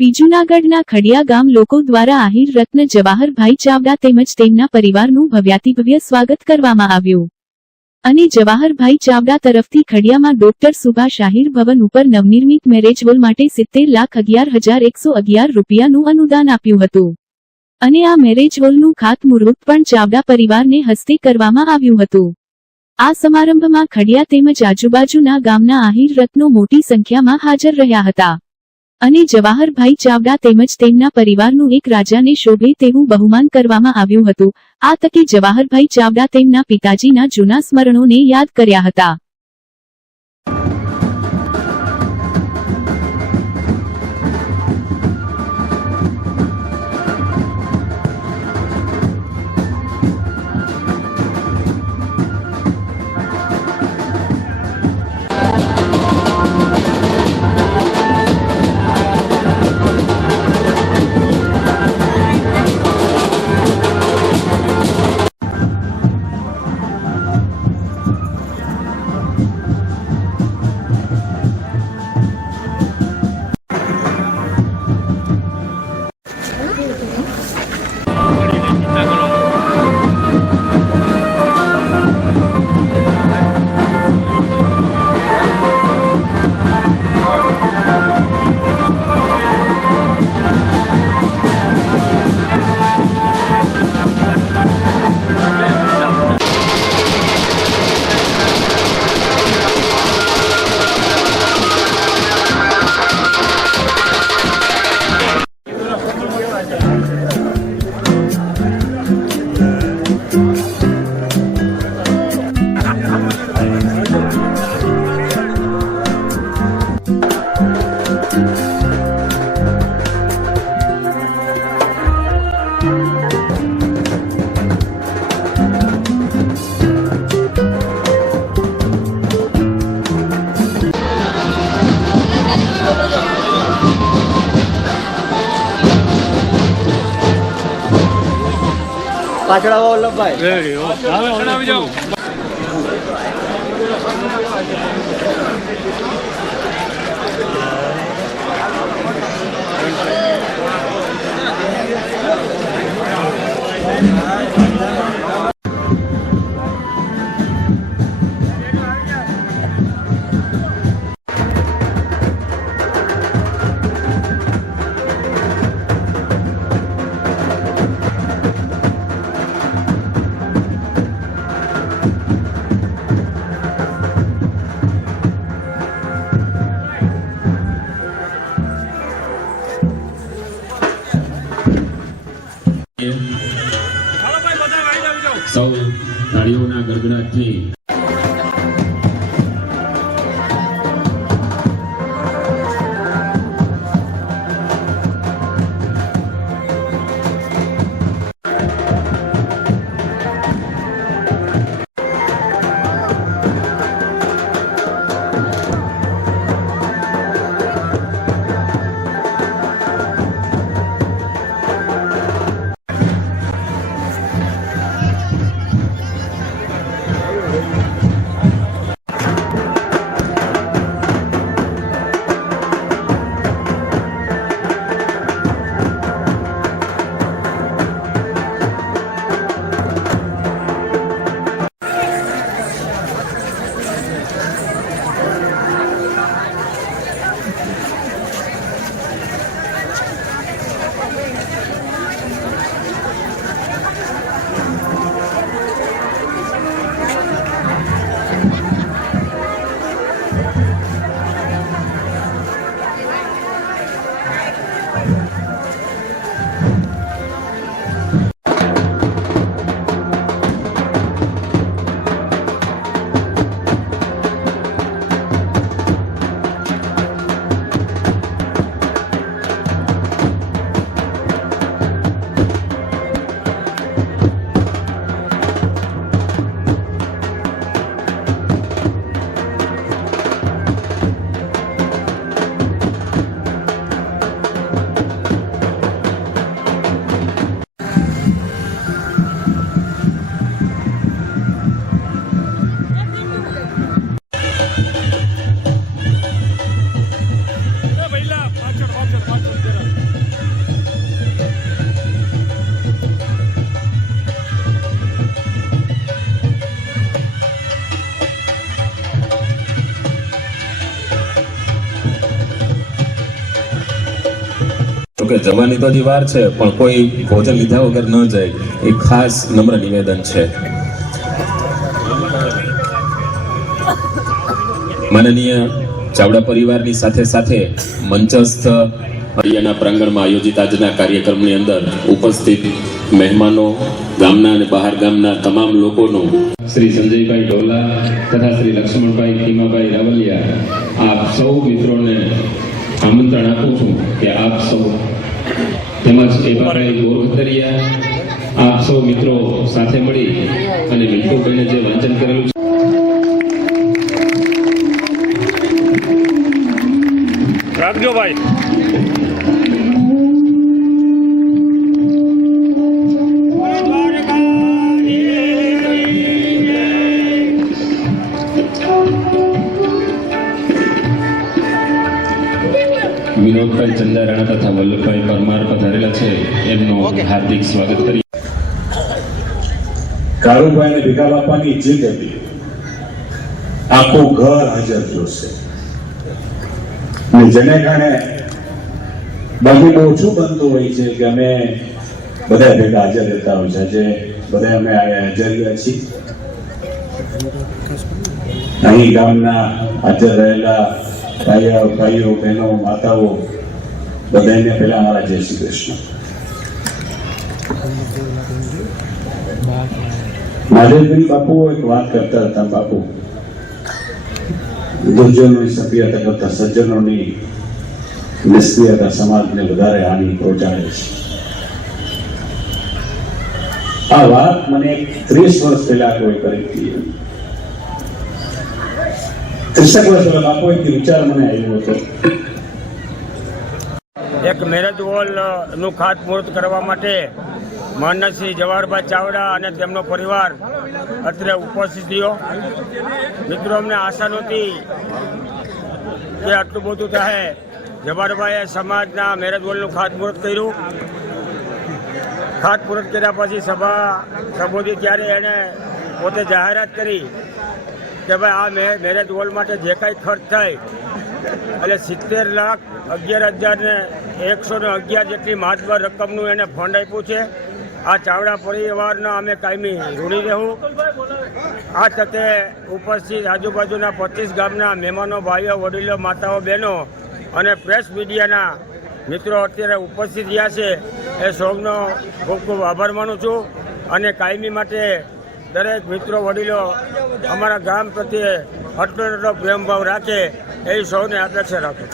જૂનાગઢના ખડિયા ગામ લોકો દ્વારા આહિર રત્ન જવાહરભાઈ ચાવડા તેમજ તેમના પરિવારનું ભવ્યાતિભવ્ય સ્વાગત કરવામાં આવ્યું અને જવાહરભાઈ ચાવડા તરફથી ખડિયામાં ડોક્ટર સુભાષ આહિર ભવન ઉપર નવનિર્મિત મેરેજ હોલ માટે 70,11,111 રૂપિયાનું અનુદાન આપ્યું હતું અને આ મેરેજ હોલનું ખાતમુહૂર્ત પણ ચાવડા પરિવારને હસ્તે કરવામાં આવ્યું હતું। આ સમારંભમાં ખડિયા તેમજ આજુબાજુના ગામના આહિર રત્નો મોટી સંખ્યામાં હાજર રહ્યા હતા અને જવાહરભાઈ ચાવડા તેમજ તેમના પરિવારનું એક રાજાને શોભે તેવું બહુમાન કરવામાં આવ્યું હતું। આ તકે જવાહરભાઈ ચાવડા તેમના પિતાજીના જૂના સ્મરણોને યાદ કર્યા હતા। પાછળ આવો વલ્લભભાઈ રેડી હો હવે આવી જાઓ। સૌ તાળીઓના ગડગડાટથી કે જવાની તો હજી વાર છે, પણ કોઈ ભોજન લીધા વગર ન જાય એ ખાસ નમ્ર નિવેદન છે. માનનીય ચાવડા પરિવારની સાથે સાથે મંચસ્થ હરિયાણા પ્રાંગણમાં આયોજિત આજના કાર્યક્રમની અંદર ઉપસ્થિત મહેમાનો, ગામના અને બહાર ગામના તમામ લોકોનું શ્રી સંજયભાઈ ઢોલા તથા શ્રી લક્ષ્મણભાઈ ખીમાભાઈ રાવલિયા આપ સૌ મિત્રોને આમંત્રણ આપું છું કે આપ સૌ તેમજ એભાભાઈ ગોરખતરિયા આપ સૌ મિત્રો સાથે મળી અને મિત્રોભાઈને જે વાંચન કરેલું છે રાખજો ભાઈ. વિનોદભાઈ ચંદારાણા તથા વલ્લભભાઈ પરમાર પધારેલા છે, એમનું હાર્દિક સ્વાગત કરી. કારુભાઈને ભેગા બાપાની જીત હતી, આખું ઘર હાજર થયું છે. જેને કારણે બાકી બહુ ઓછું બનતું હોય છે કે અમે બધા ભેગા હાજર રહેતા હોય છે. આજે બધા અમે હાજર રહ્યા છીએ. અહીં ગામના હાજર રહેલા ભાઈઓ, બહેનો, માતાઓ બધાને પહેલા અમારા જય શ્રી કૃષ્ણ. મહાદેવભાઈ બાપુ એક વાત કરતા હતા, બાપુ દુર્જનોની સભ્યતા કરતા સજ્જનોની નિષ્ક્રિયતા સમાજને વધારે હાનિ પહોંચાડે છે. આ વાત મને 30 વર્ષ પહેલા કોઈ કરી હતી. 30 વર્ષ પહેલા બાપુ એક વિચાર મને આવ્યો હતો. એક મેરેજ હોલ નું ખાતમુહૂર્ત કરવા માટે માનનીય શ્રી જવાહરભાઈ ચાવડા અને તેમનો પરિવાર અત્રે ઉપસ્થિત થયો. મિત્રો, અમને આશા નહોતી કે આટલું બધું થાય. જવાહરભાઈએ સમાજના મેરેજ હોલનું ખાતમુહૂર્ત કર્યું. ખાતમુહૂર્ત કર્યા પછી સભા સંબોધિત ત્યારે એણે પોતે જાહેરાત કરી કે ભાઈ આ મેરેજ હોલ માટે જે કાંઈ ખર્ચ થાય એટલે 70,11,111 જેટલી મહત્વની રકમનું એને ફંડ આપ્યું છે. આ ચાવડા પરિવારના અમે કાયમી ઋણી રહેવું. આ તકે ઉપસ્થિત આજુબાજુના 25 ગામના મહેમાનો, ભાઈઓ, વડીલો, માતાઓ, બહેનો અને પ્રેસ મીડિયાના મિત્રો અત્યારે ઉપસ્થિત રહ્યા છે. એ સૌનો ખૂબ ખૂબ આભાર માનું છું. અને કાયમી માટે દરેક મિત્રો, વડીલો અમારા ગામ પ્રત્યે આટલો પ્રેમભાવ રાખે એવી સૌને અપેક્ષા રાખું.